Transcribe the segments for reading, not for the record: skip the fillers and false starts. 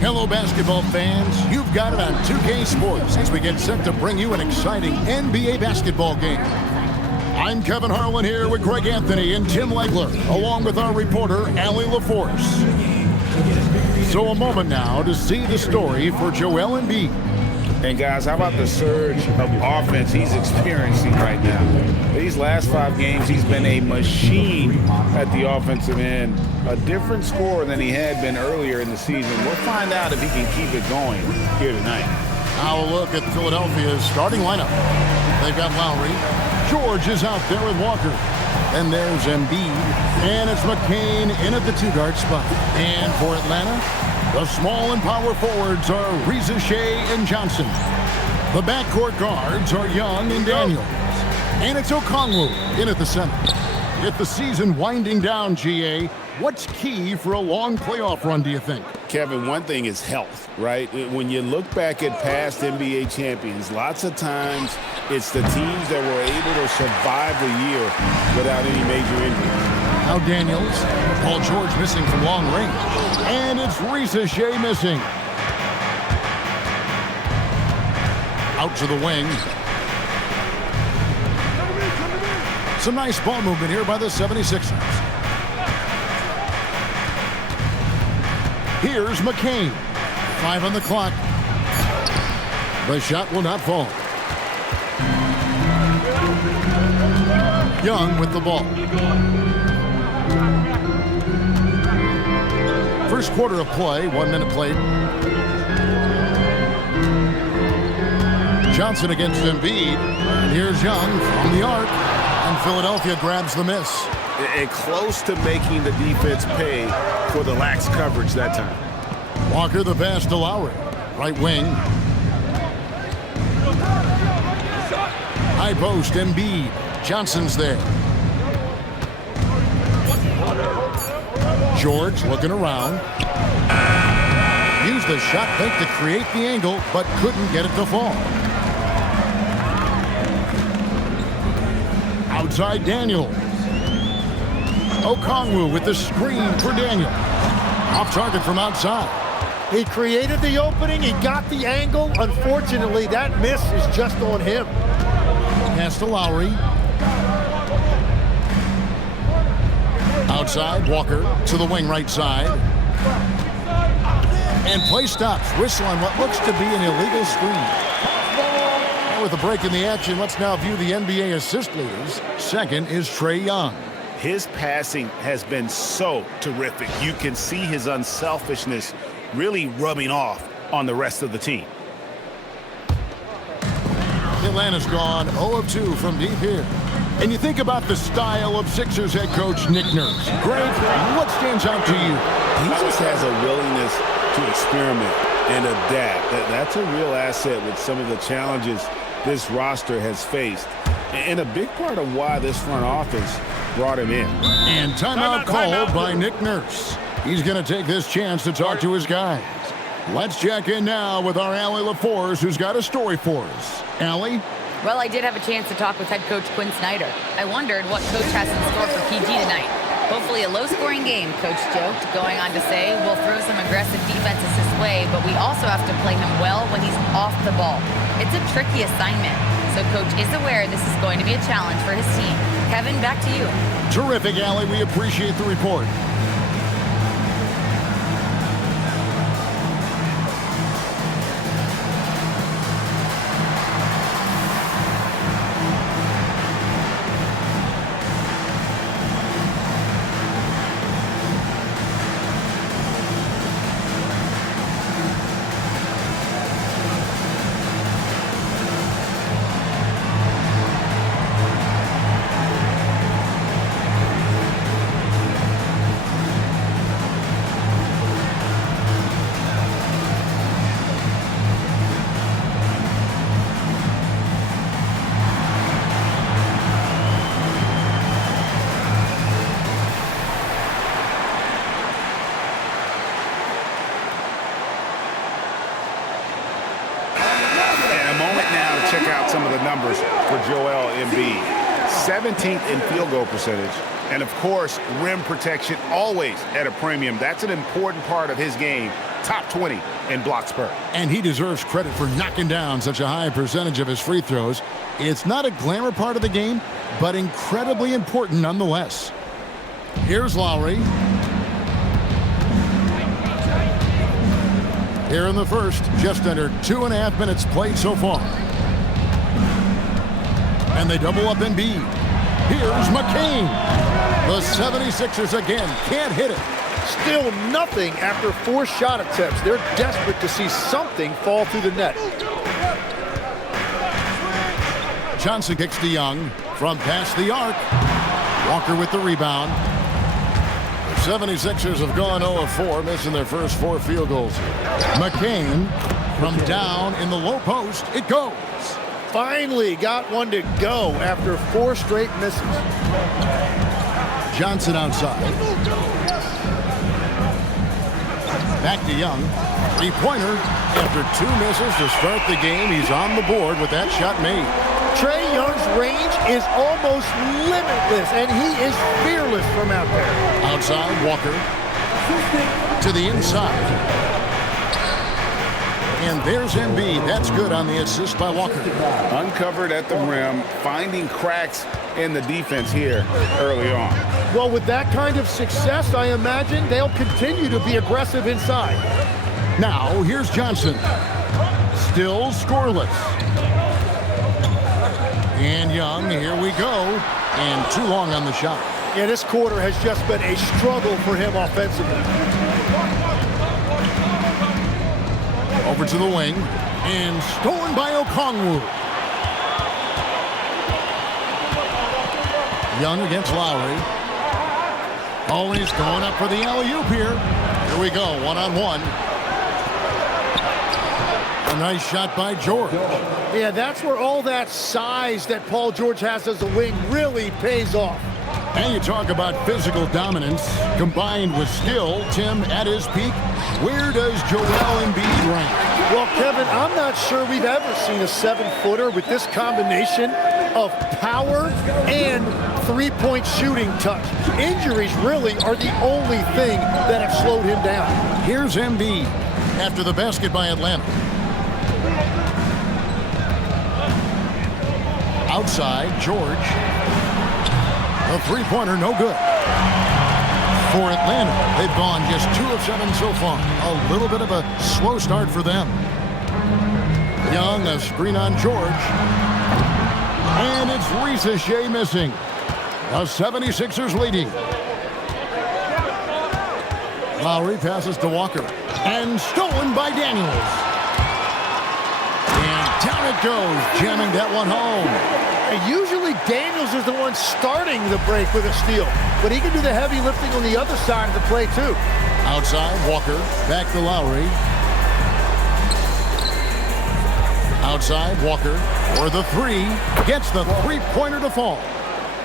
Hello, basketball fans. You've got it on 2K Sports as we get set to bring you an exciting NBA basketball game. I'm Kevin Harlan here with Greg Anthony and Tim Legler, along with our reporter, Allie LaForce. So a moment now to see the story for Joel Embiid. And guys, how about the surge of offense he's experiencing right now? These last 5 games, he's been a machine at the offensive end. A different scorer than he had been earlier in the season. We'll find out if he can keep it going here tonight. Now a look at Philadelphia's starting lineup. They've got Lowry. George is out there with Walker. And there's Embiid. And it's McCain in at the 2-guard spot. And for Atlanta, the small and power forwards are Reza Shea and Johnson. The backcourt guards are Young and Daniels. And it's Okongwu in at the center. With the season winding down, GA, what's key for a long playoff run, do you think? Kevin, one thing is health, right? When you look back at past NBA champions, lots of times it's the teams that were able to survive the year without any major injuries. Now Daniels, Paul George missing from long range. And it's Reza Shea missing. Out to the wing. Some nice ball movement here by the 76ers. Here's McCain. 5 on the clock. The shot will not fall. Young with the ball. First quarter of play, 1 minute played. Johnson against Embiid. And here's Young from the arc. And Philadelphia grabs the miss. And close to making the defense pay for the lax coverage that time. Walker the pass to Lowry. Right wing. High post, Embiid. Johnson's there. George looking around. Used the shot fake to create the angle, but couldn't get it to fall. Outside Daniels. Okongwu with the screen for Daniels. Off target from outside. He created the opening. He got the angle. Unfortunately, that miss is just on him. Pass to Lowry. Outside, Walker to the wing right side. And play stops. Whistle on what looks to be an illegal screen. And with a break in the action, let's now view the NBA assist leaders. Second is Trae Young. His passing has been so terrific. You can see his unselfishness really rubbing off on the rest of the team. Atlanta's gone 0 of 2 from deep here. And you think about the style of Sixers head coach Nick Nurse. Greg, what stands out to you? He just has a willingness to experiment and adapt. That's a real asset with some of the challenges this roster has faced. And a big part of why this front office brought him in. And timeout called by Nick Nurse. He's going to take this chance to talk to his guys. Let's check in now with our Allie LaForce, who's got a story for us. Allie? Well, I did have a chance to talk with head coach Quinn Snyder. I wondered what coach has in store for PG tonight. Hopefully a low-scoring game, coach joked, going on to say, we'll throw some aggressive defenses his way, but we also have to play him well when he's off the ball. It's a tricky assignment, so coach is aware this is going to be a challenge for his team. Kevin, back to you. Terrific, Allie. We appreciate the report. Check out some of the numbers for Joel Embiid. 17th in field goal percentage, And, of course, rim protection always at a premium. That's an important part of his game. Top 20 in blocks per. And he deserves credit for knocking down such a high percentage of his free throws. It's not a glamour part of the game, but incredibly important nonetheless. Here's Lowry. Here in the first, just under 2.5 minutes played so far. And they double up Embiid. Here's McCain. The 76ers again can't hit it. Still nothing after 4 shot attempts. They're desperate to see something fall through the net. Johnson kicks to Young from past the arc. Walker with the rebound. The 76ers have gone 0 of 4, missing their first 4 field goals. McCain from down in the low post. It goes. Finally got one to go after 4 straight misses. Johnson outside. Back to Young. 3-pointer. After 2 misses to start the game, he's on the board with that shot made. Trae Young's range is almost limitless, and he is fearless from out there. Outside, Walker. To the inside. And there's Embiid. That's good on the assist by Walker. Uncovered at the rim, finding cracks in the defense here early on. Well, with that kind of success, I imagine they'll continue to be aggressive inside. Now, here's Johnson. Still scoreless. And Young, here we go. And too long on the shot. Yeah, this quarter has just been a struggle for him offensively. Over to the wing. And stolen by Okongwu. Young against Lowry. Always going up for the alley-oop here. Here we go, one-on-one. A nice shot by George. Yeah, that's where all that size that Paul George has as a wing really pays off. And you talk about physical dominance combined with skill. Tim, at his peak, where does Joel Embiid rank? Well, Kevin, I'm not sure we've ever seen a 7-footer with this combination of power and three-point shooting touch. Injuries really are the only thing that have slowed him down. Here's Embiid after the basket by Atlanta. Outside, George. A three-pointer, no good. For Atlanta, they've gone just 2 of 7 so far. A little bit of a slow start for them. Young, a screen on George. And it's Risa Shea missing. The 76ers leading. Lowry passes to Walker. And stolen by Daniels. And down it goes, jamming that one home. Usually Daniels is the one starting the break with a steal, but he can do the heavy lifting on the other side of the play too. Outside, Walker, back to Lowry. Outside, Walker, for the 3, gets the three-pointer to fall.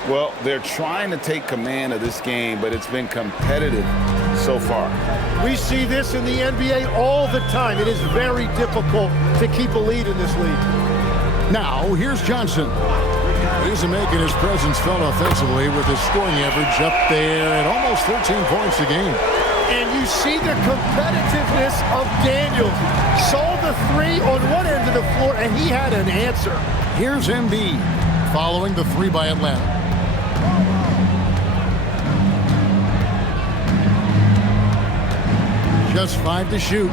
Well, they're trying to take command of this game, but it's been competitive so far. We see this in the NBA all the time. It is very difficult to keep a lead in this league. Now, here's Johnson. He's making his presence felt offensively with his scoring average up there at almost 13 points a game. And you see the competitiveness of Daniels. Saw the 3 on one end of the floor, and he had an answer. Here's Embiid following the 3 by Atlanta. Just 5 to shoot.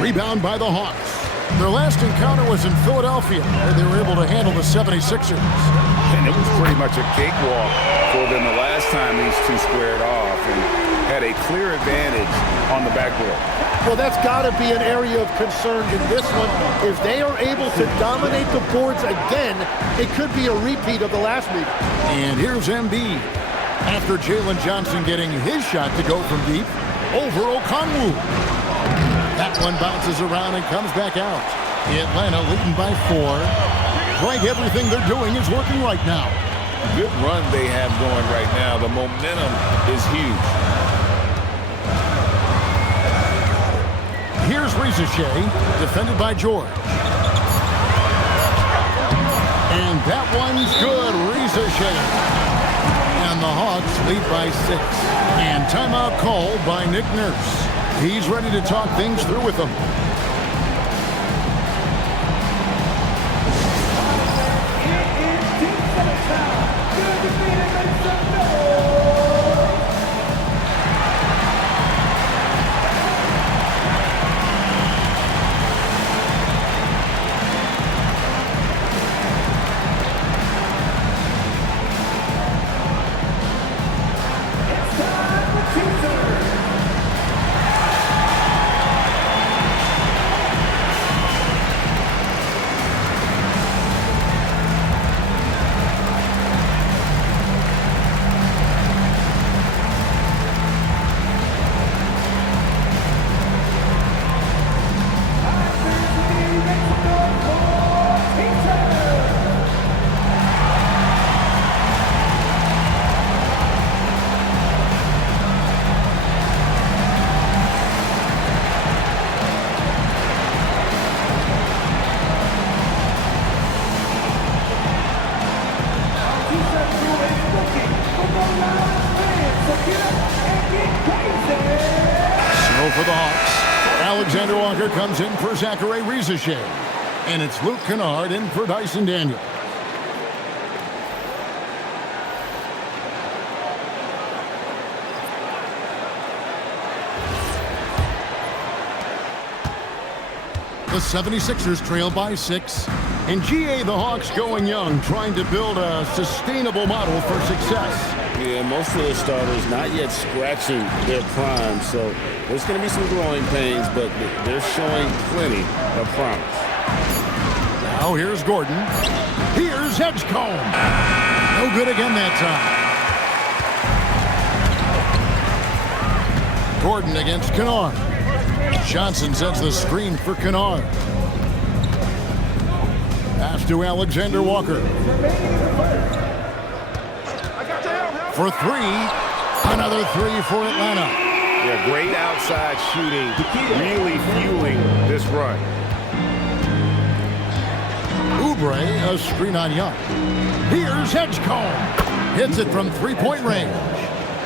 Rebound by the Hawks. Their last encounter was in Philadelphia, where they were able to handle the 76ers. And it was pretty much a cakewalk for them the last time these two squared off and had a clear advantage on the backboard. Well, that's got to be an area of concern in this one. If they are able to dominate the boards again, it could be a repeat of the last meeting. And here's Embiid. After Jalen Johnson getting his shot to go from deep, over Okongwu. That one bounces around and comes back out. Atlanta leading by 4. Like everything they're doing is working right now. Good run they have going right now. The momentum is huge. Here's Risa Shea, defended by George. And that one's good, Risa Shea. And the Hawks lead by 6. And timeout called by Nick Nurse. He's ready to talk things through with them. For the Hawks, Alexander Walker comes in for Zachary Rizachet. And it's Luke Kennard in for Dyson Daniel. The 76ers trail by 6. And GA, the Hawks going young, trying to build a sustainable model for success. Yeah, most of the starters not yet scratching their prime, so there's going to be some growing pains, but they're showing plenty of promise. Now here's Gordon. Here's Edgecombe. No good again that time. Gordon against Kennard. Johnson sets the screen for Kennard. Pass to Alexander Walker. For 3. Another 3 for Atlanta. Yeah, great outside shooting, really fueling this run. Oubre, a screen on Young. Here's Edgecombe. Hits it from 3-point range.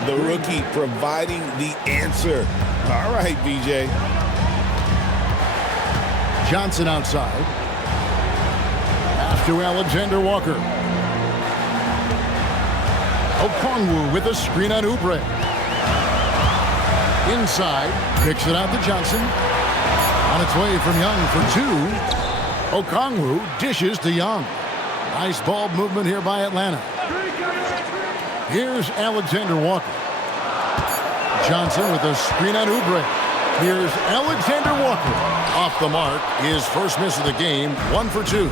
The rookie providing the answer. All right, BJ. Johnson outside. Pass to Alexander Walker. Okongwu with a screen on Oubre. Inside, picks it out to Johnson. On its way from Young for 2. Okongwu dishes to Young. Nice ball movement here by Atlanta. Here's Alexander Walker. Johnson with a screen on Oubre. Here's Alexander Walker. Off the mark, his first miss of the game, 1 for 2.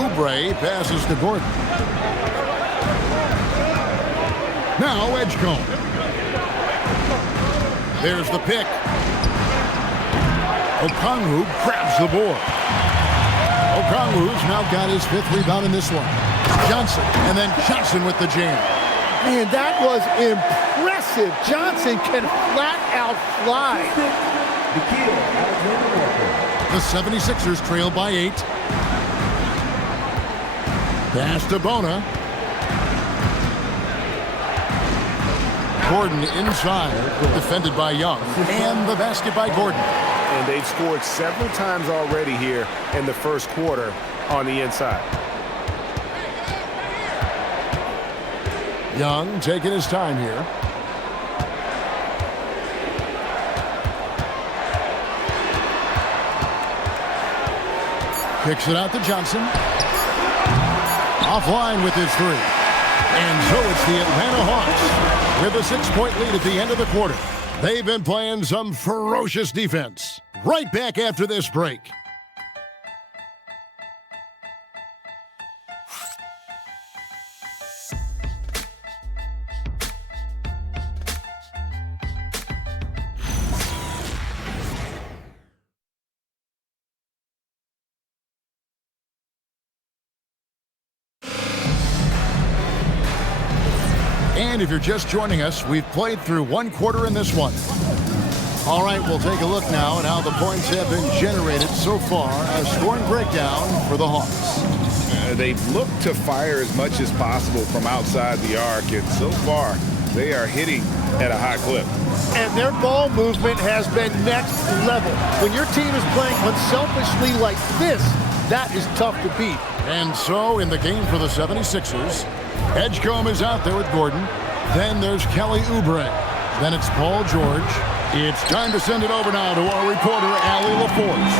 Oubre passes to Gordon. Now Edgecombe. There's the pick. Okongwu grabs the board. Okongwu's now got his 5th rebound in this one. Johnson, and then Johnson with the jam. Man, that was impressive. Johnson can flat out fly. The 76ers trail by 8. Pass to Bona. Gordon inside, defended by Young, and the basket by Gordon. And they've scored several times already here in the first quarter on the inside. Young taking his time here. Kicks it out to Johnson. Offline with his 3. And so it's the Atlanta Hawks with a 6-point lead at the end of the quarter. They've been playing some ferocious defense. Right back after this break. And if you're just joining us, we've played through 1 quarter in this one. All right, we'll take a look now at how the points have been generated so far. A scoring breakdown for the Hawks. they've looked to fire as much as possible from outside the arc, and so far they are hitting at a high clip. And their ball movement has been next level. When your team is playing unselfishly like this, that is tough to beat. And so in the game for the 76ers, Edgecombe is out there with Gordon. Then there's Kelly Oubre. Then it's Paul George. It's time to send it over now to our reporter, Allie LaForce.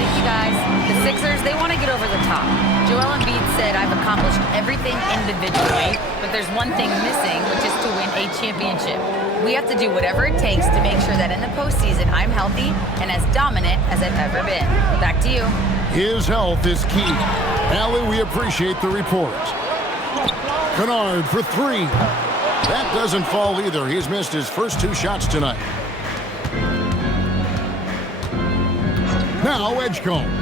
Thank you, guys. The Sixers, they want to get over the top. Joel Embiid said, I've accomplished everything individually, but there's one thing missing, which is to win a championship. We have to do whatever it takes to make sure that in the postseason, I'm healthy and as dominant as I've ever been. Back to you. His health is key. Allie, we appreciate the report. Kennard for three. That doesn't fall either. He's missed his first 2 shots tonight. Now Edgecombe.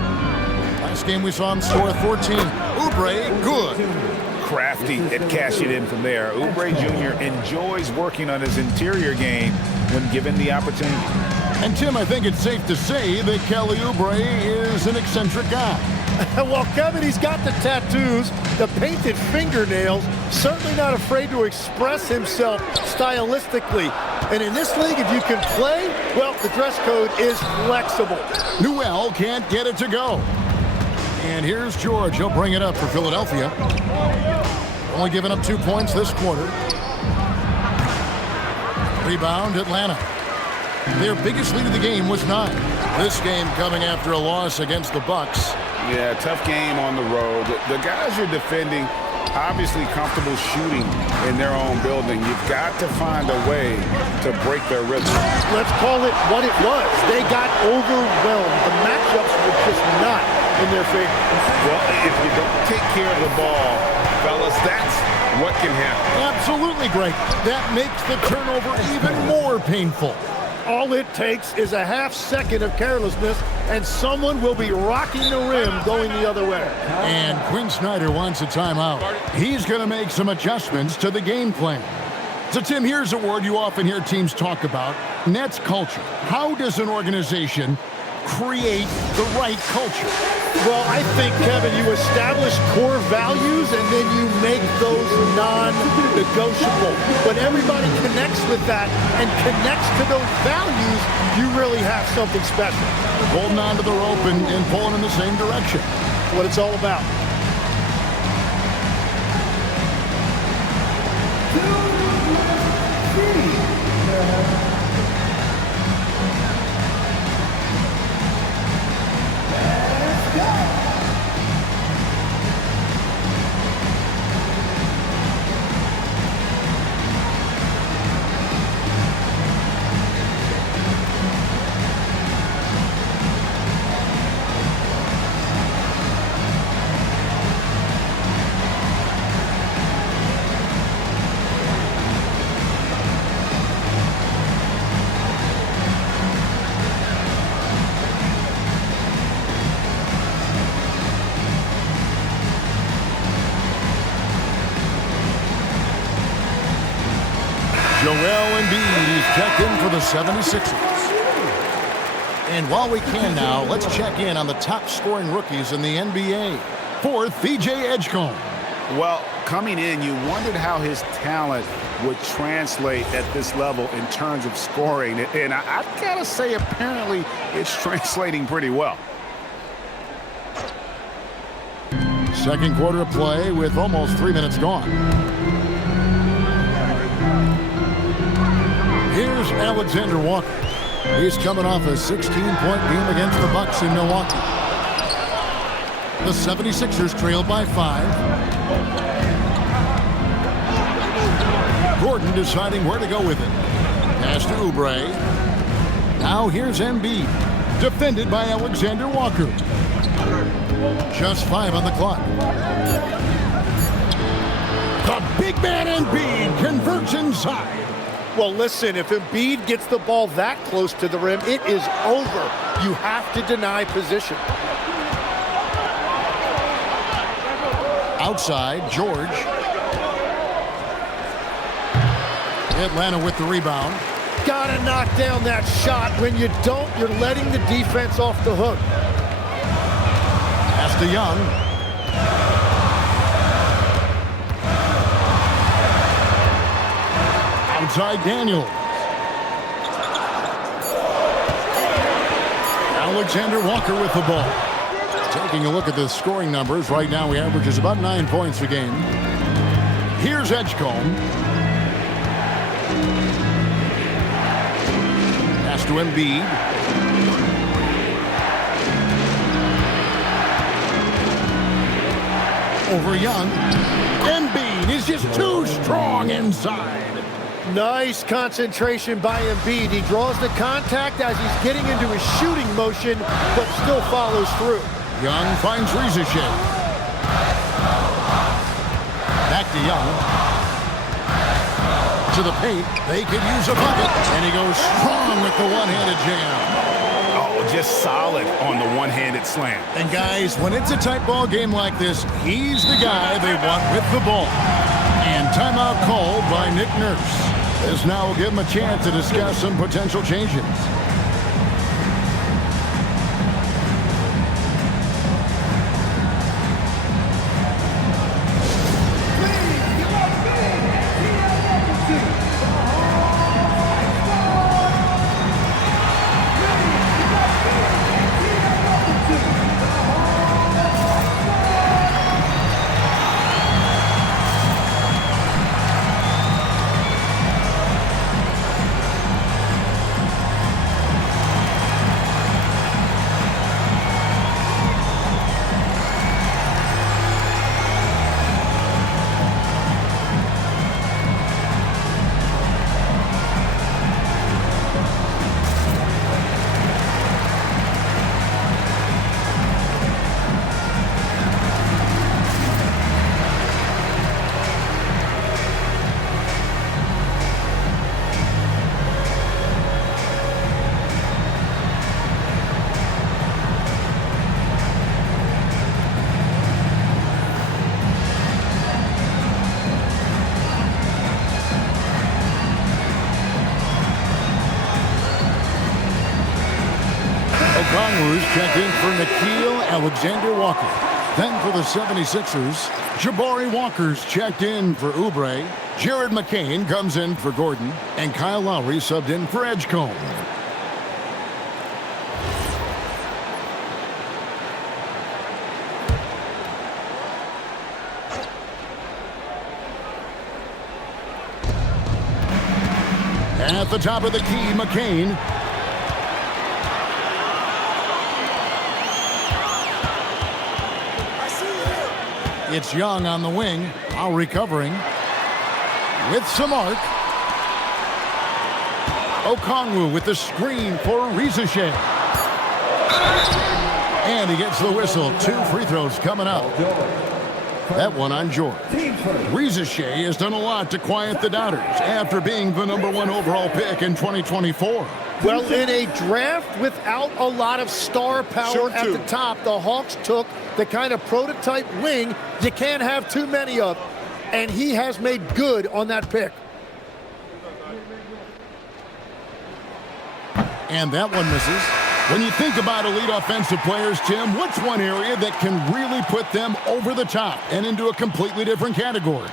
Last game we saw him score 14. Oubre, good. Crafty at cashing in from there. Oubre Jr. enjoys working on his interior game when given the opportunity. And Tim, I think it's safe to say that Kelly Oubre is an eccentric guy. Well, Kevin, he's got the tattoos, the painted fingernails, certainly not afraid to express himself stylistically. And in this league, if you can play, well, the dress code is flexible. Newell can't get it to go. And here's George. He'll bring it up for Philadelphia. Only giving up 2 points this quarter. Rebound, Atlanta. Their biggest lead of the game was 9. This game coming after a loss against the Bucks. Yeah, tough game on the road. The guys you're defending, obviously comfortable shooting in their own building. You've got to find a way to break their rhythm. Let's call it what it was. They got overwhelmed. The matchups were just not in their favor. Well, if you don't take care of the ball, fellas, that's what can happen. Absolutely, Greg. That makes the turnover even more painful. All it takes is a half second of carelessness, and someone will be rocking the rim going the other way. And Quinn Snyder wants a timeout. He's going to make some adjustments to the game plan. So, Tim, here's a word you often hear teams talk about. And that's culture. How does an organization create the right culture? Well, I think, Kevin, you establish core values and then you make those non-negotiable. When everybody connects with that and connects to those values, you really have something special. Holding on to the rope and pulling in the same direction. That's what it's all about. Joel Embiid is checked in for the 76ers. And while we can now, let's check in on the top scoring rookies in the NBA. Fourth, VJ Edgecombe. Well, coming in, you wondered how his talent would translate at this level in terms of scoring. And I've got to say, apparently, it's translating pretty well. Second quarter of play with almost 3 minutes gone. Here's Alexander Walker. He's coming off a 16-point game against the Bucks in Milwaukee. The 76ers trail by 5. Gordon deciding where to go with it. Pass to Oubre. Now here's Embiid. Defended by Alexander Walker. Just 5 on the clock. The big man Embiid converts inside. Well, listen, if Embiid gets the ball that close to the rim, it is over. You have to deny position. Outside, George. Atlanta with the rebound. Gotta knock down that shot. When you don't, you're letting the defense off the hook. Pass to Young. Outside Daniels. Alexander Walker with the ball. Taking a look at the scoring numbers. Right now he averages about 9 points a game. Here's Edgecombe. Pass to Embiid. Over Young. Embiid is just too strong inside. Nice concentration by Embiid. He draws the contact as he's getting into his shooting motion, but still follows through. Young finds Rizichet. Back to Young. To the paint. They could use a bucket. And he goes strong with the one-handed jam. Oh, just solid on the one-handed slam. And guys, when it's a tight ball game like this, he's the guy they want with the ball. And timeout called by Nick Nurse. This now will give him a chance to discuss some potential changes. Congress checked in for Nickeil Alexander-Walker. Then for the 76ers, Jabari Walker's checked in for Oubre. Jared McCain comes in for Gordon. And Kyle Lowry subbed in for Edgecombe. At the top of the key, McCain. It's Young on the wing, now recovering with some arc. Okongwu with the screen for Rizichet. And he gets the whistle. 2 free throws coming up. That one on George. Rizichet has done a lot to quiet the doubters after being the #1 overall pick in 2024. Well, in a draft without a lot of star power at the top, the Hawks took the kind of prototype wing you can't have too many of, and he has made good on that pick. And that one misses. When you think about elite offensive players, Tim, what's one area that can really put them over the top and into a completely different category?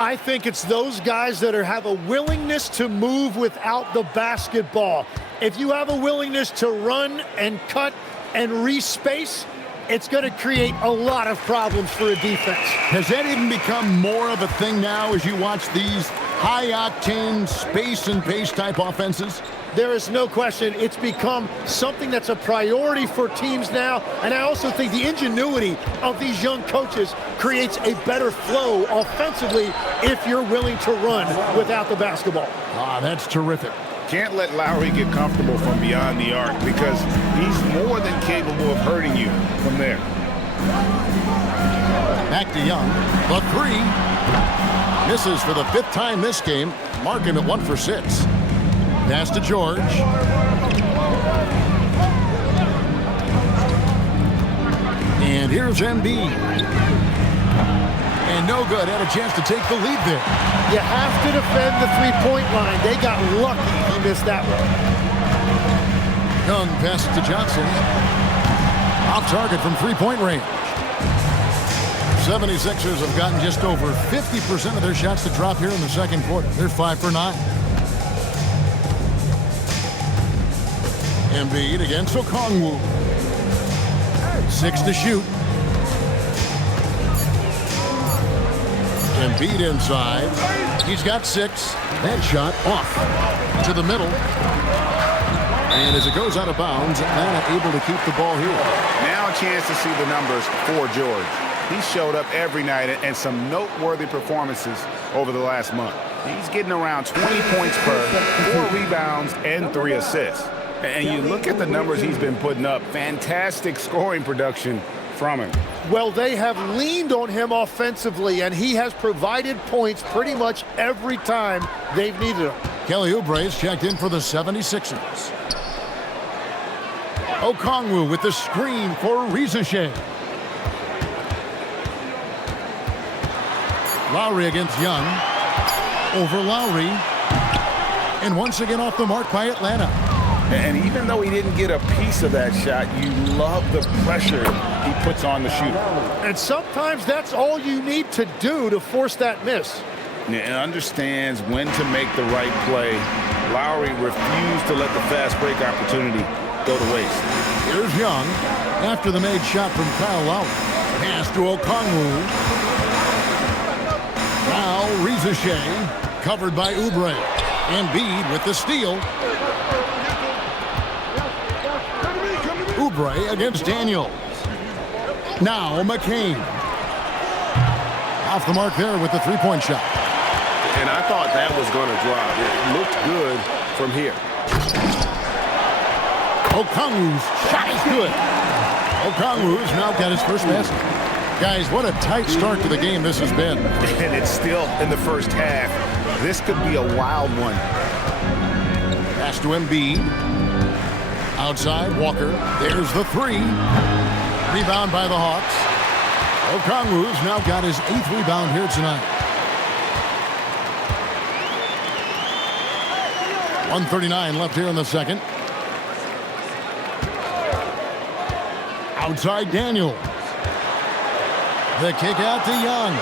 I think it's those guys that have a willingness to move without the basketball. If you have a willingness to run and cut and respace, it's going to create a lot of problems for a defense. Has that even become more of a thing now as you watch these high-octane space and pace type offenses? There is no question it's become something that's a priority for teams now, and I also think the ingenuity of these young coaches creates a better flow offensively if you're willing to run without the basketball. Ah, that's terrific. Can't let Lowry get comfortable from beyond the arc because he's more than capable of hurting you from there. Back to Young. The 3. Misses for the 5th time this game. Mark him at 1 for 6. Pass to George. And here's Embiid. And no good. Had a chance to take the lead there. You have to defend the three-point line. They got lucky he missed that one. Young passes to Johnson. Off target from three-point range. 76ers have gotten just over 50% of their shots to drop here in the second quarter. They're 5 for 9. Embiid against Okongwu. 6 to shoot. Embiid inside. He's got 6. That shot off to the middle. And as it goes out of bounds, Atlanta able to keep the ball here. Now a chance to see the numbers for George. He showed up every night and some noteworthy performances over the last month. He's getting around 20 points per, 4 rebounds, and 3 assists. And you look at the numbers he's been putting up, fantastic scoring production from him. Well, they have leaned on him offensively, and he has provided points pretty much every time they've needed him. Kelly Oubre's checked in for the 76ers. Okongwu with the screen for Rizachet. Lowry against Young. Over Lowry. And once again off the mark by Atlanta. And even though he didn't get a piece of that shot, you love the pressure he puts on the shooter. And sometimes that's all you need to do to force that miss. And understands when to make the right play. Lowry refused to let the fast break opportunity go to waste. Here's Young after the made shot from Kyle Lowry. Pass to Okongwu. Now Rizachet covered by Oubre. Embiid with the steal. Oubre against Daniels. Now McCain. Off the mark there with the three-point shot. And I thought that was going to drop. It looked good from here. Okongwu's shot is good. Okongwu's now got his first basket. Guys, what a tight start to the game this has been. And it's still in the first half. This could be a wild one. Pass to Embiid. Outside, Walker. There's the 3. Rebound by the Hawks. Okongwu's now got his 8th rebound here tonight. 1:39 left here in the second. Outside Daniels. The kick out to Young.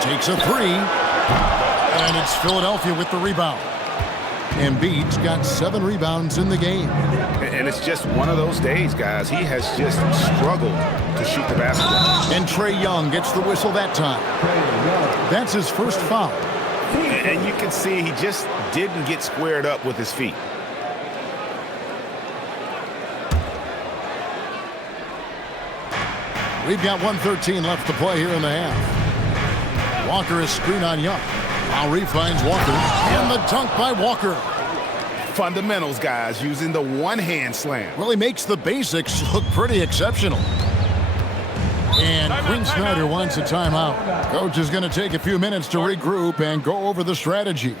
Takes a 3. And it's Philadelphia with the rebound. Embiid's got 7 rebounds in the game. And it's just one of those days, guys. He has just struggled to shoot the basketball. And Trae Young gets the whistle that time. That's his first foul. And you can see he just didn't get squared up with his feet. We've got 1:13 left to play here in the half. Walker is screen on Young. Lowry finds Walker. And the dunk by Walker. Fundamentals, guys, using the one-hand slam. Well, he makes the basics look pretty exceptional. And Quinn Snyder wants a timeout. Coach is going to take a few minutes to regroup and go over the strategy.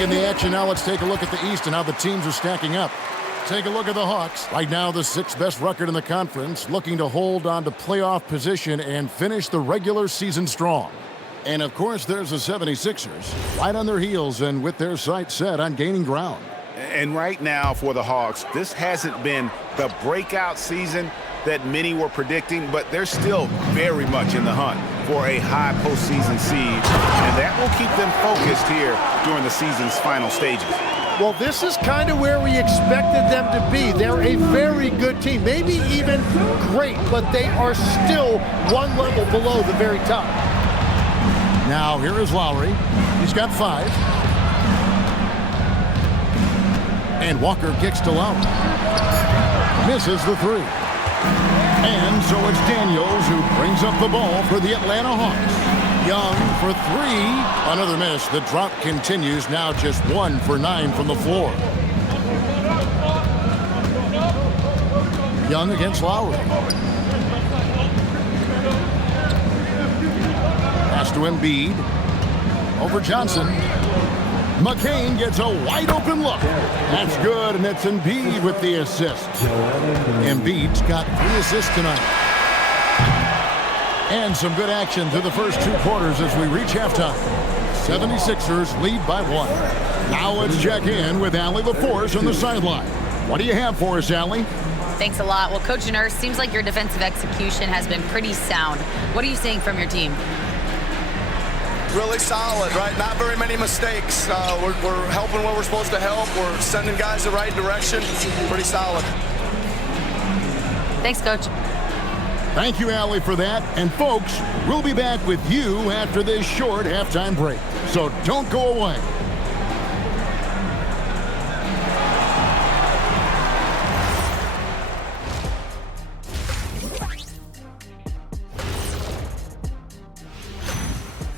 In the action now, let's take a look at the East and how the teams are stacking up. Take a look at the Hawks. Right now, the 6th best record in the conference, looking to hold on to playoff position and finish the regular season strong. And of course, there's the 76ers, right on their heels and with their sights set on gaining ground. And right now for the Hawks, this hasn't been the breakout season that many were predicting, but they're still very much in the hunt for a high postseason seed, and that will keep them focused here during the season's final stages. Well, this is kind of where we expected them to be. They're a very good team, maybe even great, but they are still one level below the very top. Now here is Lowry. He's got 5. And Walker kicks to Lowry. Misses the 3. And so it's Daniels who brings up the ball for the Atlanta Hawks. Young for 3. Another miss. The drop continues. Now just 1 for 9 from the floor. Young against Lowry. Pass to Embiid. Over Johnson. McCain gets a wide open look. That's good, and it's Embiid with the assist. Embiid's got 3 assists tonight. And some good action through the first 2 quarters as we reach halftime. 76ers lead by 1. Now let's check in with Allie LaForce on the sideline. What do you have for us, Allie? Thanks a lot. Well, Coach Nurse, seems like your defensive execution has been pretty sound. What are you seeing from your team? Really solid, right? Not very many mistakes. We're helping where we're supposed to help. We're sending guys the right direction. Pretty solid. Thanks, Coach. Thank you, Allie, for that. And, folks, we'll be back with you after this short halftime break. So don't go away.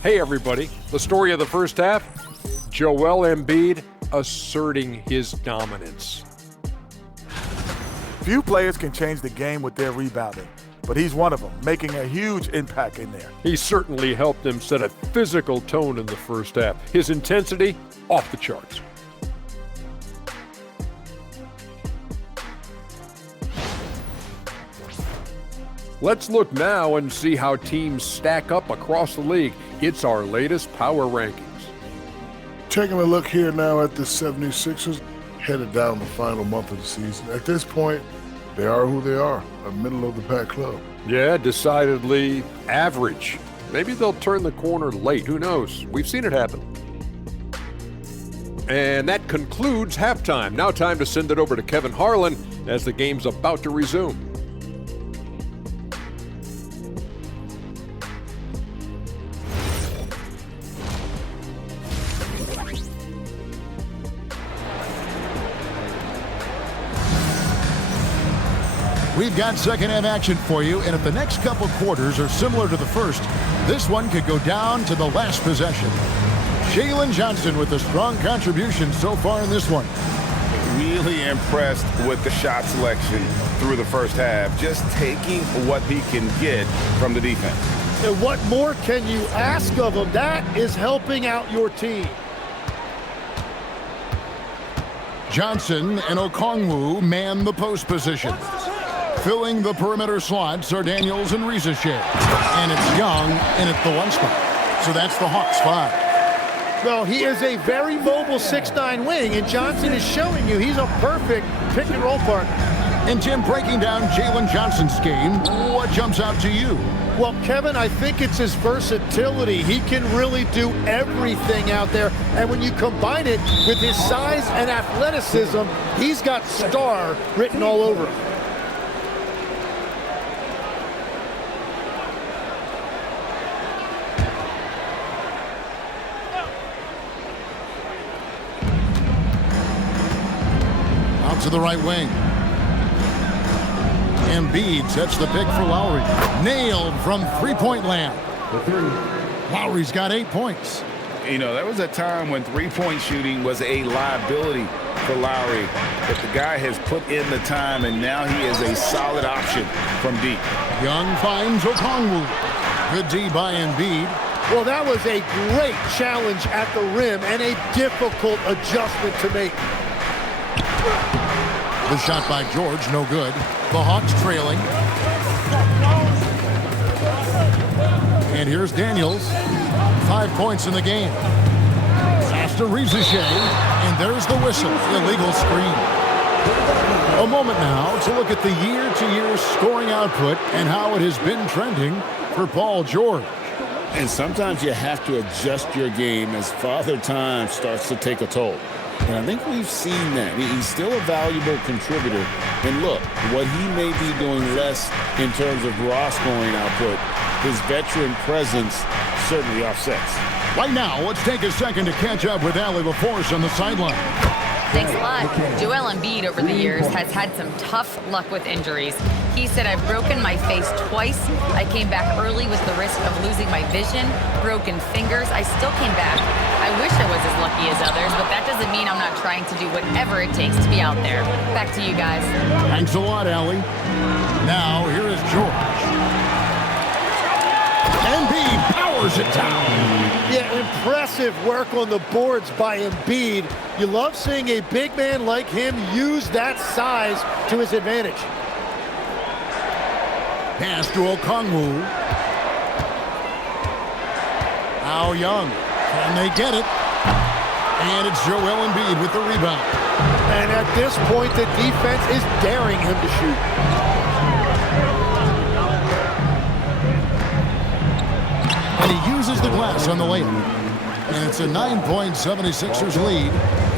Hey everybody, the story of the first half, Joel Embiid asserting his dominance. Few players can change the game with their rebounding, but he's one of them, making a huge impact in there. He certainly helped them set a physical tone in the first half. His intensity, off the charts. Let's look now and see how teams stack up across the league. It's our latest power rankings. Taking a look here now at the 76ers, headed down the final month of the season. At this point, they are who they are, a middle-of-the-pack club. Yeah, decidedly average. Maybe they'll turn the corner late. Who knows? We've seen it happen. And that concludes halftime. Now time to send it over to Kevin Harlan as the game's about to resume. We've got second half action for you, and if the next couple quarters are similar to the first, this one could go down to the last possession. Jalen Johnson with a strong contribution so far in this one. Really impressed with the shot selection through the first half, just taking what he can get from the defense. And what more can you ask of him? That is helping out your team. Johnson and Okongwu man the post position. Filling the perimeter slots are Daniels and Rizachet. And it's Young in at the 1 spot. So that's the Hawks 5. Well, he is a very mobile 6'9" wing, and Johnson is showing you he's a perfect pick-and-roll partner. And Tim, breaking down Jalen Johnson's game, what jumps out to you? Well, Kevin, I think it's his versatility. He can really do everything out there. And when you combine it with his size and athleticism, he's got star written all over him. Out to the right wing. Embiid sets the pick for Lowry. Nailed from three-point land. Lowry's got 8 points. You know, there was a time when three-point shooting was a liability for Lowry, but the guy has put in the time, and now he is a solid option from deep. Young finds Okongwu. Good D by Embiid. Well, that was a great challenge at the rim and a difficult adjustment to make. The shot by George, no good. The Hawks trailing. And here's Daniels. 5 points in the game. Pass to Rizachet, and there's the whistle. Illegal screen. A moment now to look at the year-to-year scoring output and how it has been trending for Paul George. And sometimes you have to adjust your game as Father Time starts to take a toll. And I think we've seen that. He's still a valuable contributor. And look, what he may be doing less in terms of raw scoring output, his veteran presence certainly offsets. Right now, let's take a second to catch up with Allie LaForce on the sideline. Thanks a lot. Joel Embiid over the years has had some tough luck with injuries. He said, I've broken my face twice. I came back early with the risk of losing my vision, broken fingers. I still came back. I wish I was as lucky as others, but that doesn't mean I'm not trying to do whatever it takes to be out there. Back to you guys. Thanks a lot, Allie. Now, here is George. Embiid powers it down. Yeah, impressive work on the boards by Embiid. You love seeing a big man like him use that size to his advantage. Pass to Okongwu. Now Young. Can they get it? And it's Joel Embiid with the rebound. And at this point, the defense is daring him to shoot. And he uses the glass on the layup. And it's a 9-point 76ers lead.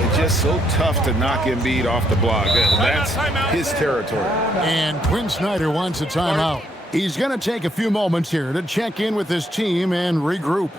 It's just so tough to knock Embiid off the block. That's his territory. And Quinn Snyder wants a timeout. He's going to take a few moments here to check in with his team and regroup.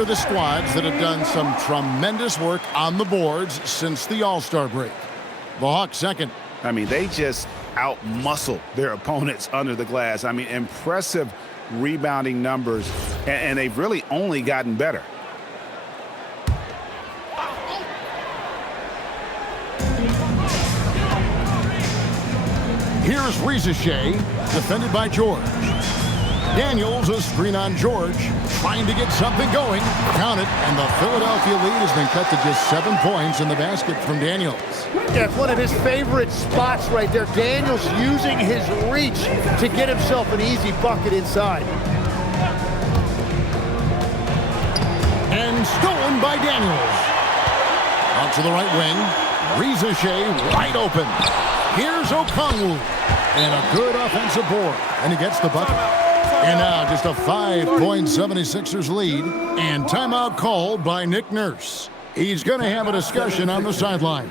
The squads that have done some tremendous work on the boards since the All-Star break. The Hawks second. I mean, they just out-muscle their opponents under the glass. I mean, impressive rebounding numbers, and they've really only gotten better. Here's Rizachet, defended by George. Daniels, a screen on George, trying to get something going. Count it, and the Philadelphia lead has been cut to just 7 points in the basket from Daniels. Yeah, it's one of his favorite spots right there. Daniels using his reach to get himself an easy bucket inside. And stolen by Daniels. Out to the right wing. Rizachet wide open. Here's Okongwu. And a good offensive board. And he gets the bucket. And now just a 5-point 76ers lead. And timeout called by Nick Nurse. He's going to have a discussion on the sideline.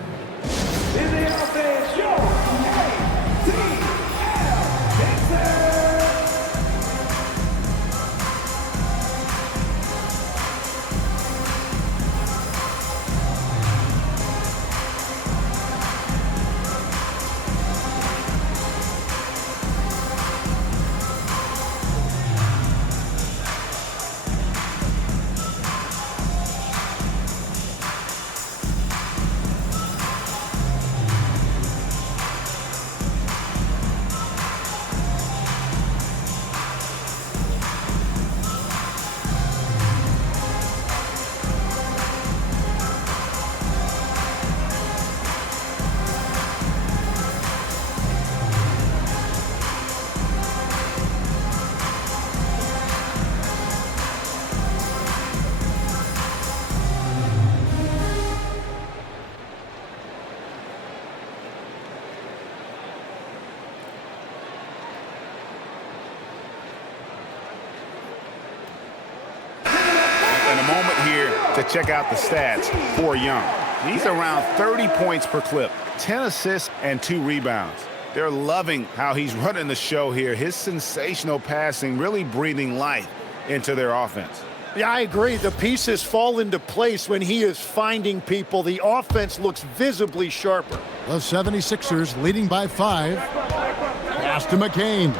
to check out the stats for Young. He's around 30 points per clip, 10 assists, and 2 rebounds. They're loving how he's running the show here. His sensational passing really breathing life into their offense. Yeah, I agree. The pieces fall into place when he is finding people. The offense looks visibly sharper. The 76ers leading by 5. Pass to McCain.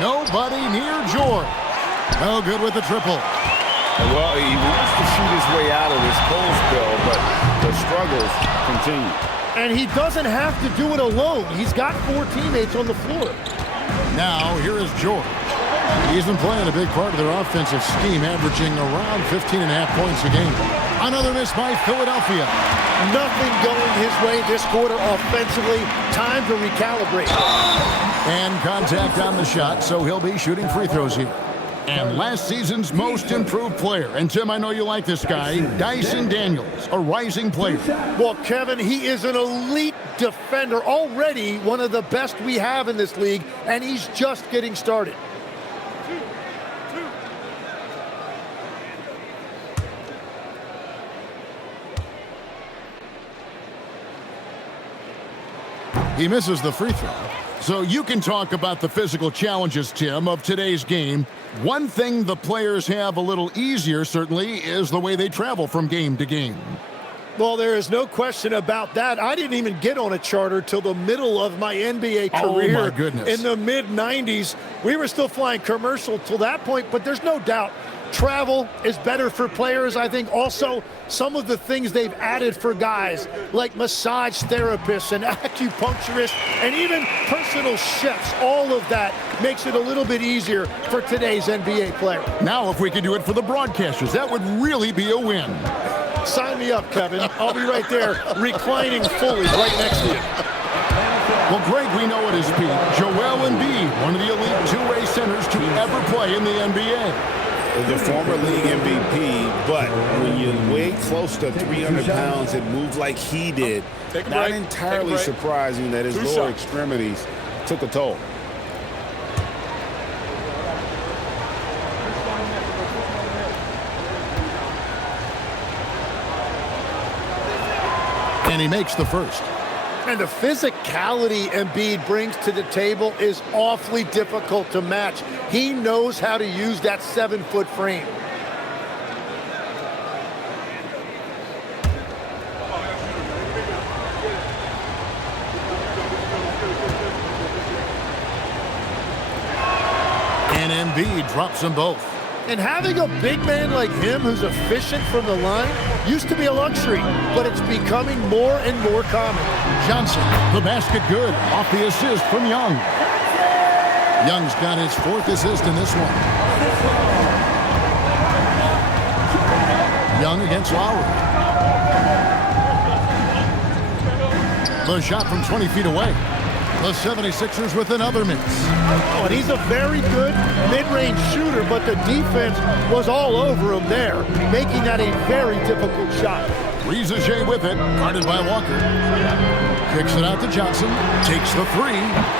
Nobody near George. No good with the triple. Well, he wants to shoot his way out of this cold spell, but the struggles continue. And he doesn't have to do it alone. He's got 4 teammates on the floor. Now, here is George. He's been playing a big part of their offensive scheme, averaging around 15.5 points a game. Another miss by Philadelphia. Nothing going his way this quarter offensively. Time to recalibrate. And contact on the shot, so he'll be shooting free throws here. And last season's most improved player, and Tim, I know you like this guy, Dyson Daniels, a rising player. Well, Kevin, he is an elite defender, already one of the best we have in this league, and he's just getting started. He misses the free throw. So you can talk about the physical challenges, Tim, of today's game. One thing the players have a little easier, certainly, is the way they travel from game to game. Well, there is no question about that. I didn't even get on a charter till the middle of my NBA career. Oh, my goodness. In the mid-90s. We were still flying commercial till that point, but there's no doubt travel is better for players. I think also some of the things they've added for guys like massage therapists and acupuncturists and even personal chefs, all of that makes it a little bit easier for today's NBA player. Now, if we could do it for the broadcasters, that would really be a win. Sign me up, Kevin. I'll be right there reclining fully right next to you. Well, Greg, we know it is Pete. Joel Embiid, one of the elite two-way centers to ever play in the NBA. The former league MVP, but when you weigh close to 300 pounds and move like he did, not entirely surprising that his lower extremities took a toll. And he makes the first. And the physicality Embiid brings to the table is awfully difficult to match. He knows how to use that 7-foot frame. And Embiid drops them both. And having a big man like him who's efficient from the line used to be a luxury, but it's becoming more and more common. Johnson, the basket good, off the assist from Young. Young's got his 4th assist in this one. Young against Lowry. The shot from 20 feet away. The 76ers with another miss. Oh, and he's a very good mid-range shooter, but the defense was all over him there, making that a very difficult shot. Reza Shea with it, guarded by Walker. Kicks it out to Johnson, takes the 3,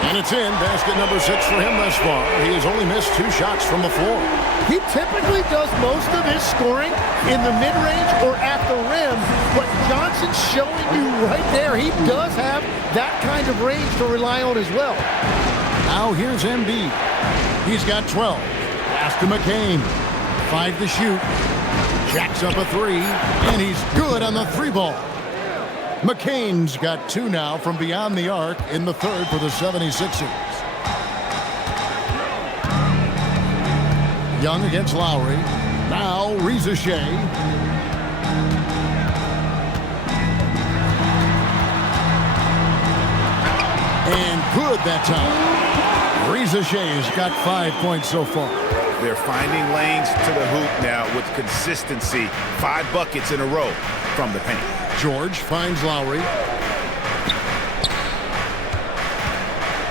and it's in. Basket number 6 for him thus far. He has only missed 2 shots from the floor. He typically does most of his scoring in the mid-range or at the rim, but Johnson's showing you right there he does have that kind of range to rely on as well. Now here's Embiid. He's got 12. Pass to McCain. 5 to shoot. Jacks up a 3, and he's good on the 3-ball. McCain's got 2 now from beyond the arc in the 3rd for the 76ers. Young against Lowry. Now Reza Shea. And good that time. Reza Shea's got 5 points so far. They're finding lanes to the hoop now with consistency. 5 buckets in a row from the paint. George finds Lowry.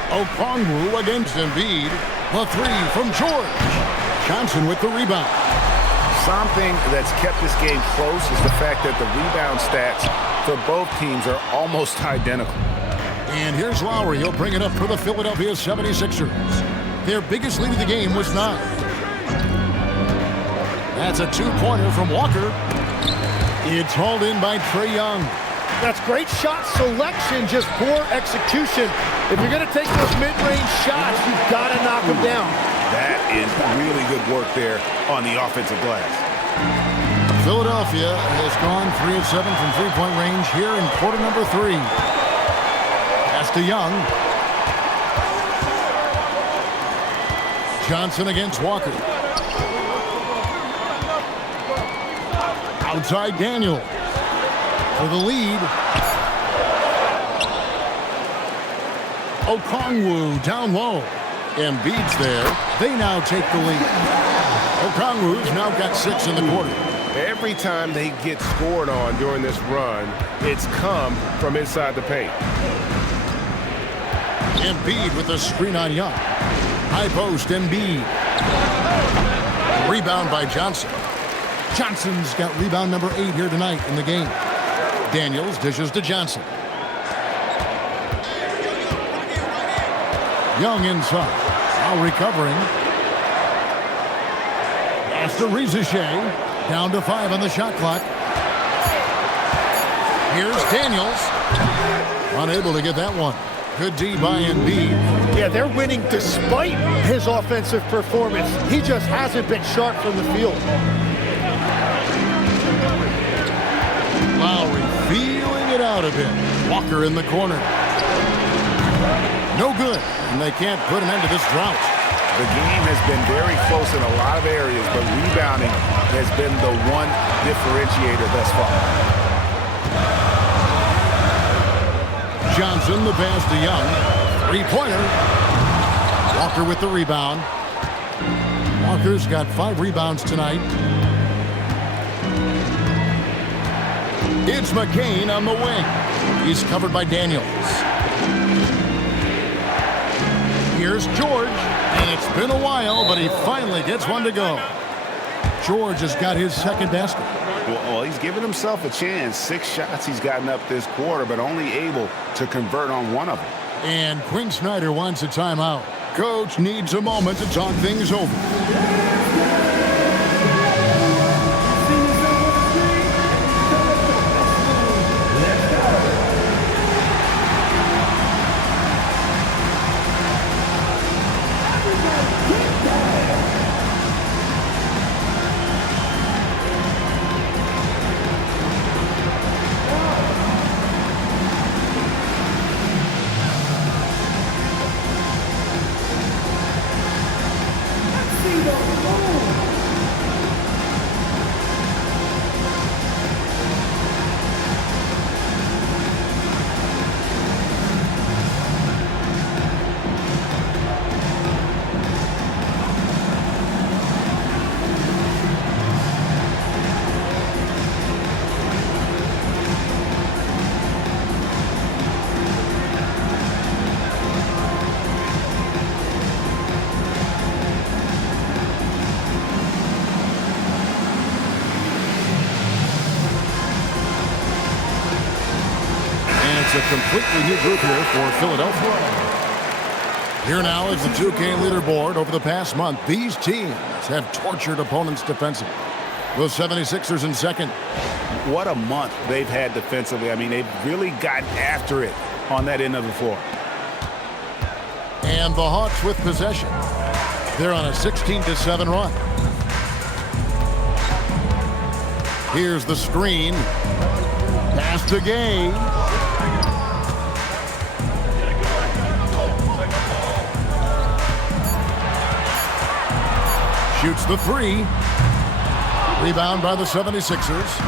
Okongwu against Embiid. The 3 from George. Johnson with the rebound. Something that's kept this game close is the fact that the rebound stats for both teams are almost identical. And here's Lowry. He'll bring it up for the Philadelphia 76ers. Their biggest lead of the game was 9. That's a two-pointer from Walker. It's hauled in by Trae Young. That's great shot selection, just poor execution. If you're going to take those mid-range shots, you've got to knock them down. That is really good work there on the offensive glass. Philadelphia has gone 3 of 7 from three-point range here in quarter number 3. Pass to Young. Johnson against Walker. Outside Daniel for the lead. Okongwu down low. Embiid's there. They now take the lead. Okongwu's now got 6 in the quarter. Every time they get scored on during this run, it's come from inside the paint. Embiid with a screen on Young. High post, Embiid. Rebound by Johnson. Johnson's got rebound number 8 here tonight in the game. Daniels dishes to Johnson. Young inside. Now recovering. Pass to Rizichet. Down to 5 on the shot clock. Here's Daniels. Unable to get that one. Good D by Embiid. Yeah, they're winning despite his offensive performance. He just hasn't been sharp from the field. Lowry feeling it out a bit. Walker in the corner. No good, and they can't put an end to this drought. The game has been very close in a lot of areas, but rebounding has been the one differentiator thus far. Johnson, the pass to Young. Three-pointer. Walker with the rebound. Walker's got 5 rebounds tonight. It's McCain on the wing. He's covered by Daniels. Here's George, and it's been a while, but he finally gets one to go. George has got his second basket. Well, he's given himself a chance. 6 shots he's gotten up this quarter, but only able to convert on one of them. And Quinn Snyder wants a timeout. Coach needs a moment to talk things over. A completely new group here for Philadelphia. Here now is the 2K leaderboard. Over the past month, these teams have tortured opponents defensively. The 76ers in second. What a month they've had defensively. I mean, they've really gotten after it on that end of the floor. And the Hawks with possession. They're on a 16-7 run. Here's the screen. Pass to Gay. Shoots the 3. Rebound by the 76ers.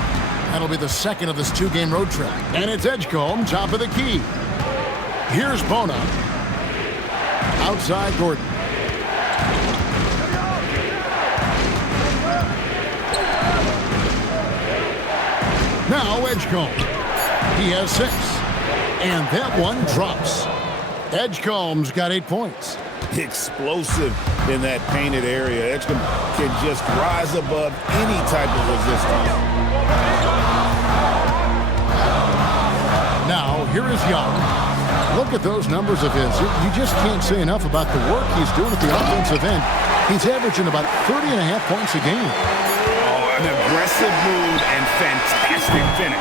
That'll be the second of this 2-game road trip. And it's Edgecombe, top of the key. Here's Bona. Outside Gordon. Now Edgecombe. He has 6. And that one drops. Edgecombe's got 8 points. Explosive in that painted area. Edgecombe can just rise above any type of resistance. Now, here is Young. Look at those numbers of his. You just can't say enough about the work he's doing at the offensive end. He's averaging about 30.5 points a game. An aggressive move and fantastic finish.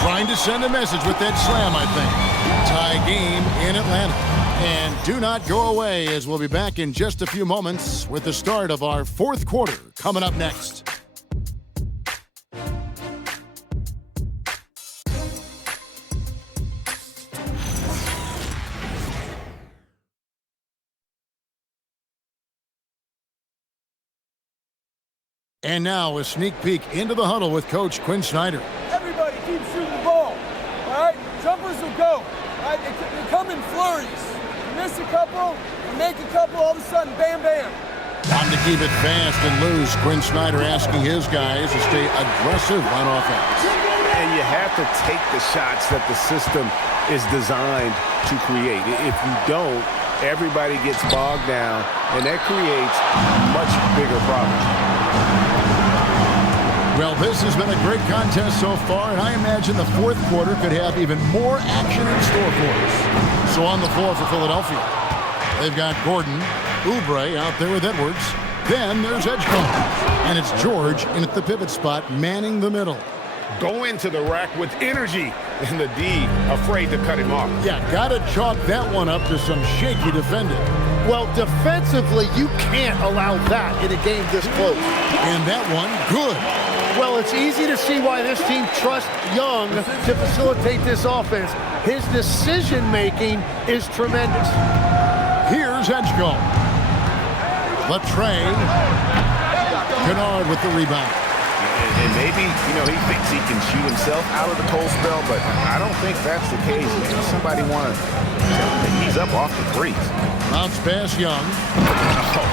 Trying to send a message with that slam, I think. Tie game in Atlanta. And do not go away, as we'll be back in just a few moments with the start of our fourth quarter coming up next. And now a sneak peek into the huddle with Coach Quinn Snyder. Everybody keep shooting the ball. All right? Jumpers will go. All right? They come in flurries. You miss a couple, you make a couple, all of a sudden, bam, bam. Time to keep it fast and loose. Quinn Snyder asking his guys to stay aggressive on offense. And you have to take the shots that the system is designed to create. If you don't, everybody gets bogged down, and that creates much bigger problems. Well, this has been a great contest so far, and I imagine the fourth quarter could have even more action in store for us. So on the floor for Philadelphia, they've got Gordon, Oubre out there with Edwards. Then there's Edgecombe, and it's George in at the pivot spot, manning the middle. Go into the rack with energy, and the D afraid to cut him off. Yeah, gotta chalk that one up to some shaky defending. Well, defensively, you can't allow that in a game this close. And that one, good. Well, it's easy to see why this team trusts Young to facilitate this offense. His decision-making is tremendous. Here's Edgecombe. Latrey. Kennard with the rebound. And maybe, he thinks he can shoot himself out of the cold spell, but I don't think that's the case. Maybe somebody want to ease up off the threes. Bounce pass Young.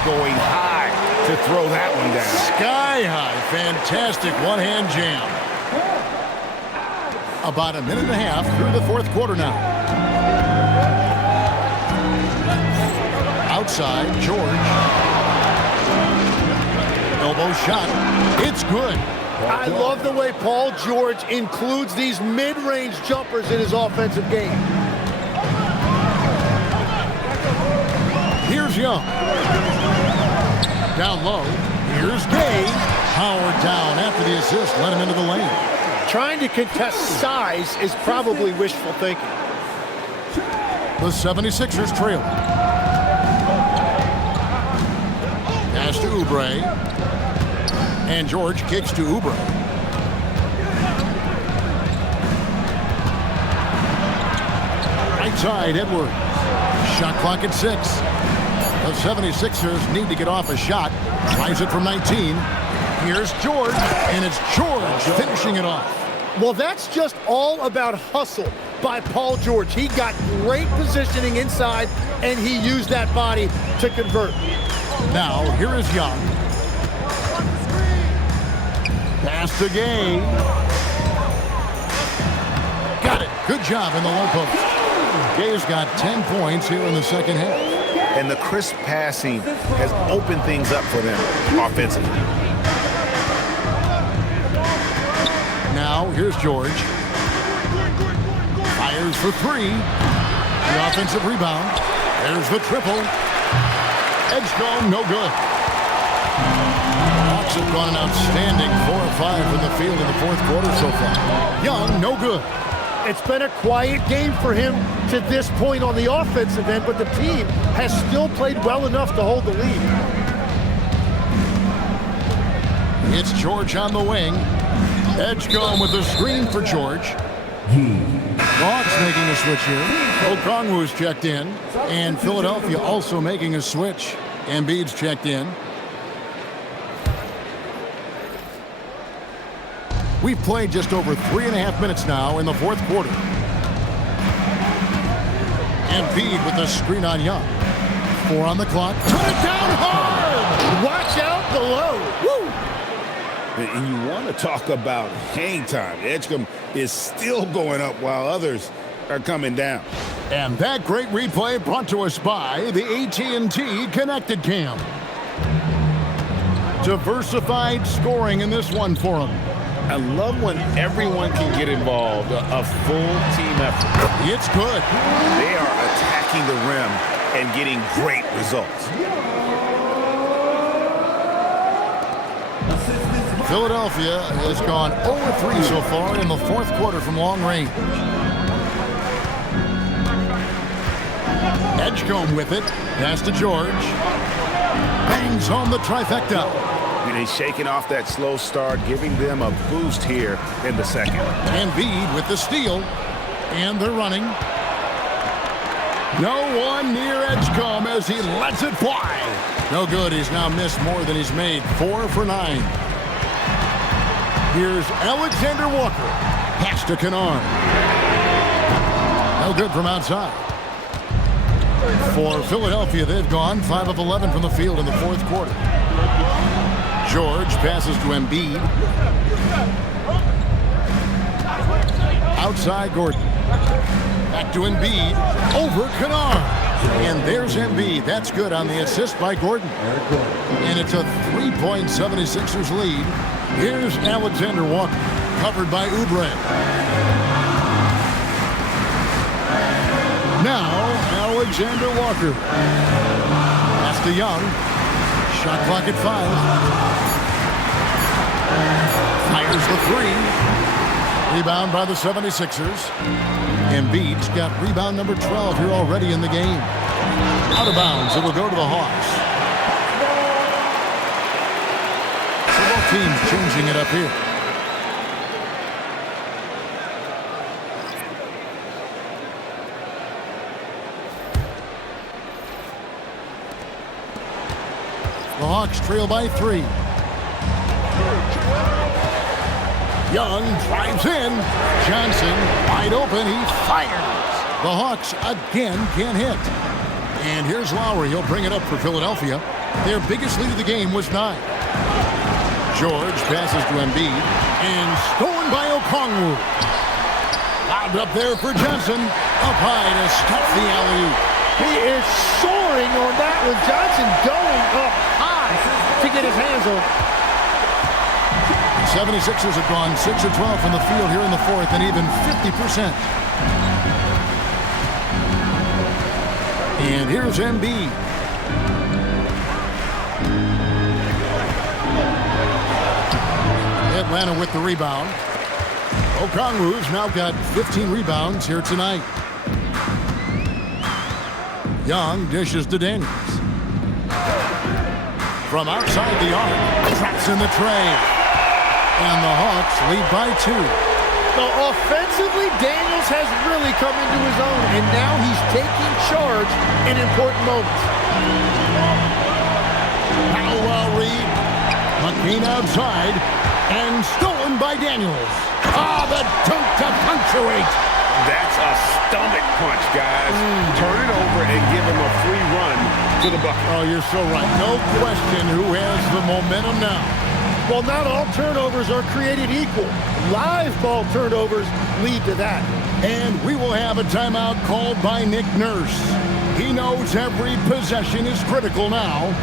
Going high to throw that one down. Sky high. Fantastic one-hand jam. About a minute and a half through the fourth quarter now. Outside, George. Elbow shot. It's good. I love the way Paul George includes these mid-range jumpers in his offensive game. Here's Young. Down low. Here's Gay. Howard down after the assist. Let him into the lane. Trying to contest size is probably wishful thinking. The 76ers trail. Pass to Oubre. And George kicks to Oubre. Right side, Edwards. Shot clock at 6. The 76ers need to get off a shot. Tries it from 19. Here's George, and it's George finishing it off. Well, that's just all about hustle by Paul George. He got great positioning inside, and he used that body to convert. Now, here is Young. Pass to Gay. Got it. Good job in the low post. Gay's got 10 points here in the second half. And the crisp passing has opened things up for them offensively. Now, here's George. Fires for 3. The offensive rebound. There's the triple. Edgecombe, no good. Hawks have gone an outstanding 4 of 5 from the field in the fourth quarter so far. Young, no good. It's been a quiet game for him to this point on the offensive end, but the team has still played well enough to hold the lead. It's George on the wing. Edgecombe with the screen for George. The Hawks making a switch here. Okongwu's checked in. And Philadelphia also making a switch. Embiid's checked in. We've played just over 3.5 minutes now in the fourth quarter. Embiid with the screen on Young. 4 on the clock. Put it down hard! Watch out below. Woo! And you want to talk about hang time. Edgecombe is still going up while others are coming down. And that great replay brought to us by the AT&T Connected Cam. Diversified scoring in this one for them. I love when everyone can get involved, a full team effort. It's good. They are attacking the rim and getting great results. Philadelphia has gone 0-3 so far in the fourth quarter from long range. Edgecombe with it. Pass to George. Bangs home the trifecta. And he's shaking off that slow start, giving them a boost here in the second. Embiid with the steal. And they're running. No one near Edgecombe as he lets it fly. No good. He's now missed more than he's made. 4 for 9. Here's Alexander Walker. Pass to Kennard. No good from outside. For Philadelphia, they've gone 5 of 11 from the field in the fourth quarter. George passes to Embiid. Outside Gordon. Back to Embiid. Over Kennard. And there's Embiid. That's good on the assist by Gordon. And it's a 3-point 76ers lead. Here's Alexander Walker. Covered by Oubre. Now, Alexander Walker. Pass to Young. Shot clock at 5. Fires the 3. Rebound by the 76ers. Embiid's got rebound number 12 here already in the game. Out of bounds. It'll go to the Hawks. So both teams changing it up here. The Hawks trail by 3. Young drives in. Johnson wide open. He fires. The Hawks again can't hit. And here's Lowry. He'll bring it up for Philadelphia. Their biggest lead of the game was 9. George passes to Embiid. And stolen by Okongwu. Lobbed up there for Johnson. Up high to stuff the alley-oop. He is soaring on that one. Johnson going up high to get his hands on it. 76ers have gone 6 of 12 from the field here in the fourth and even 50%. And here's Embiid. Atlanta with the rebound. Okongwu's now got 15 rebounds here tonight. Young dishes to Daniels. From outside the arc, traps in the tray. And the Hawks lead by 2. So offensively, Daniels has really come into his own, and now he's taking charge in important moments. Lowry, McCain outside, and stolen by Daniels. The dunk to punctuate. That's a stomach punch, guys. Turn it over and give him a free run to the bucket. Oh, you're so right. No question who has the momentum now. Well, not all turnovers are created equal. Live ball turnovers lead to that. And we will have a timeout called by Nick Nurse. He knows every possession is critical now.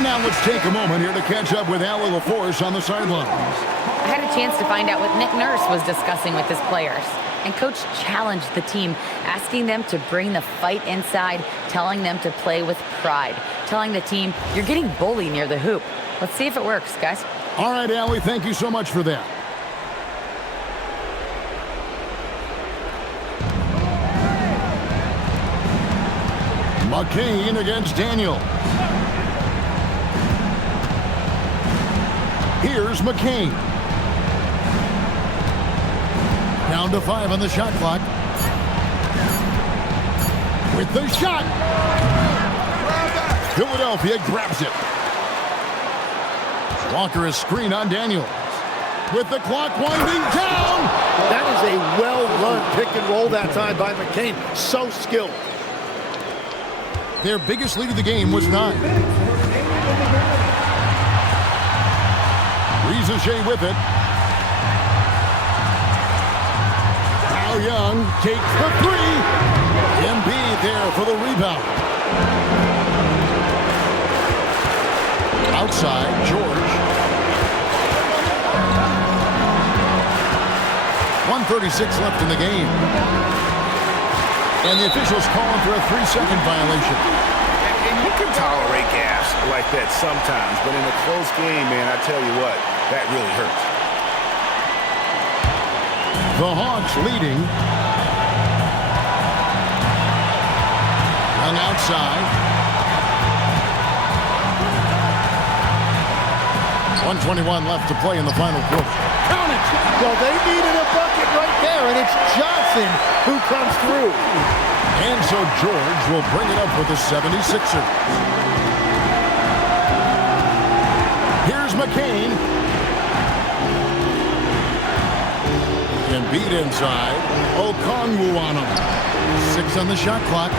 Now let's take a moment here to catch up with Allie LaForce on the sidelines. I had a chance to find out what Nick Nurse was discussing with his players. And Coach challenged the team, asking them to bring the fight inside, telling them to play with pride, telling the team, you're getting bullied near the hoop. Let's see if it works, guys. All right, Allie, thank you so much for that. McCain against Daniel. Here's McCain. Down to 5 on the shot clock. With the shot. Philadelphia grabs it. Walker is screen on Daniels. With the clock winding down. That is a well-run pick and roll that time by McCain. So skilled. Their biggest lead of the game was 9. Shea with it. Now Young takes the 3. Embiid there for the rebound. Outside, George. 1:36 left in the game. And the officials calling for a 3-second violation. And you can tolerate gaps like that sometimes, but in a close game, man, I tell you what, that really hurts. The Hawks leading. Young outside. 1:21 left to play in the final quarter. Count it! Well, they needed a bucket right there, and it's Johnson who comes through. And so George will bring it up with the 76ers. Here's McCain. Embiid inside. Okongwu on him. 6 on the shot clock.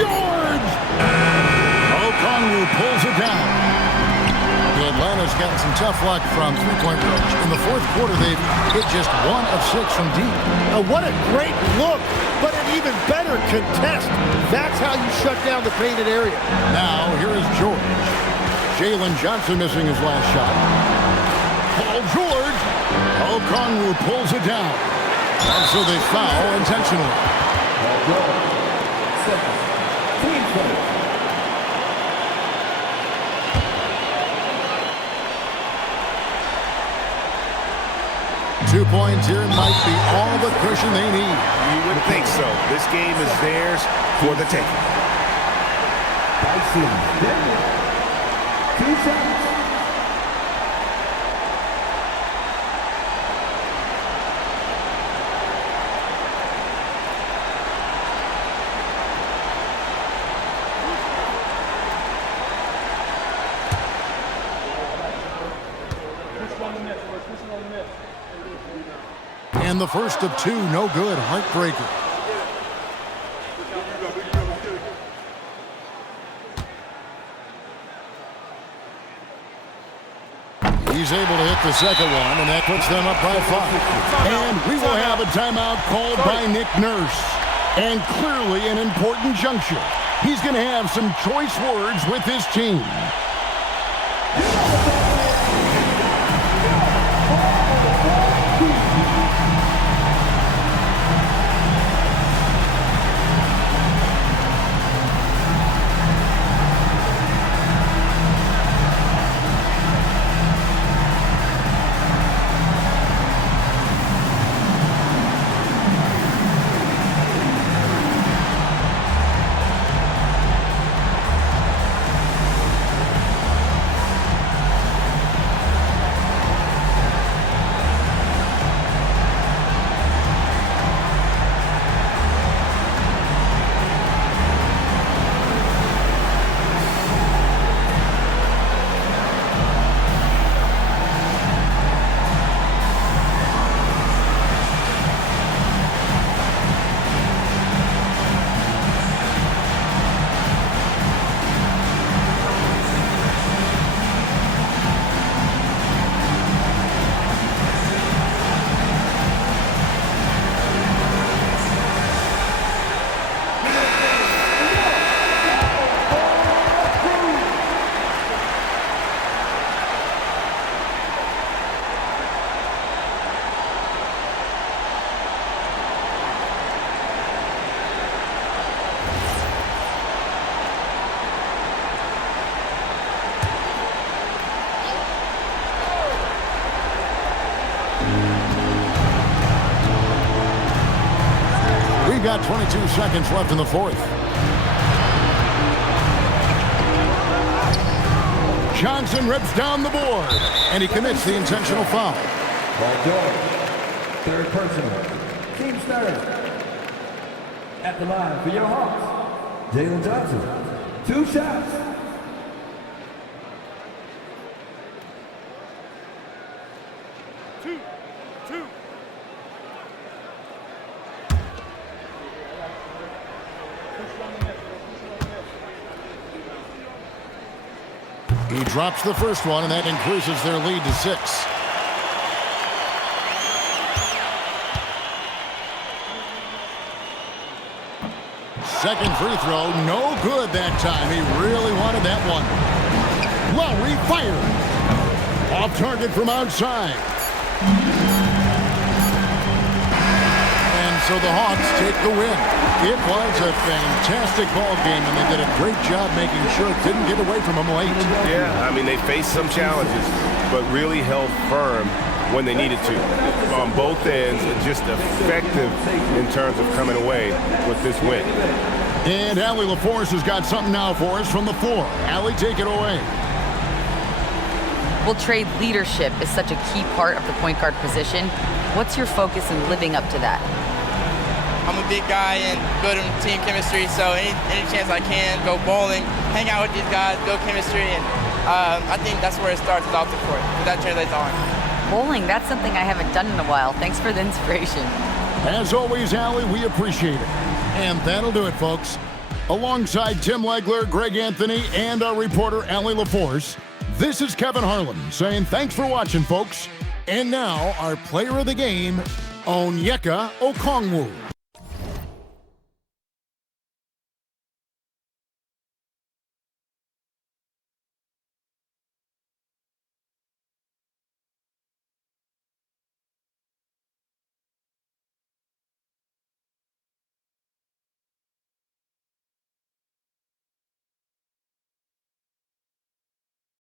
George! Okongwu pulls it down. Atlanta's gotten some tough luck from three-point range. In the fourth quarter, they've hit just 1 of 6 from deep. What a great look, but an even better contest. That's how you shut down the painted area. Now, here is George. Jalen Johnson missing his last shot. Paul George. Okongwu pulls it down. And so they foul intentionally. Team foul. 2 points here might be all the cushion they need. You would think so. This game is theirs for the taking. And the first of 2, no good. Heartbreaker. He's able to hit the second one, and that puts them up by 5. And we will have a timeout called by Nick Nurse. And clearly an important juncture. He's going to have some choice words with his team. got 22 seconds left in the fourth. Johnson rips down the board, and he commits the intentional foul. Ball George, third personal. Team starter. At the line for your Hawks, Jayson Johnson. 2 shots. Two. He drops the first one, and that increases their lead to 6. Second free throw, no good that time. He really wanted that one. Lowry fired. Off target from outside. And so the Hawks take the win. It was a fantastic ball game, and they did a great job making sure it didn't get away from them late. Yeah, I mean, they faced some challenges, but really held firm when they needed to. On both ends, just effective in terms of coming away with this win. And Allie LaForce has got something now for us from the floor. Allie, take it away. Well, Trey, leadership is such a key part of the point guard position. What's your focus in living up to that? I'm a big guy and good in team chemistry, so any chance I can, go bowling, hang out with these guys, build chemistry, and I think that's where it starts with off the court, but that translates on. Bowling, that's something I haven't done in a while. Thanks for the inspiration. As always, Allie, we appreciate it. And that'll do it, folks. Alongside Tim Legler, Greg Anthony, and our reporter, Allie LaForce, this is Kevin Harlan saying thanks for watching, folks. And now, our player of the game, Onyeka Okongwu.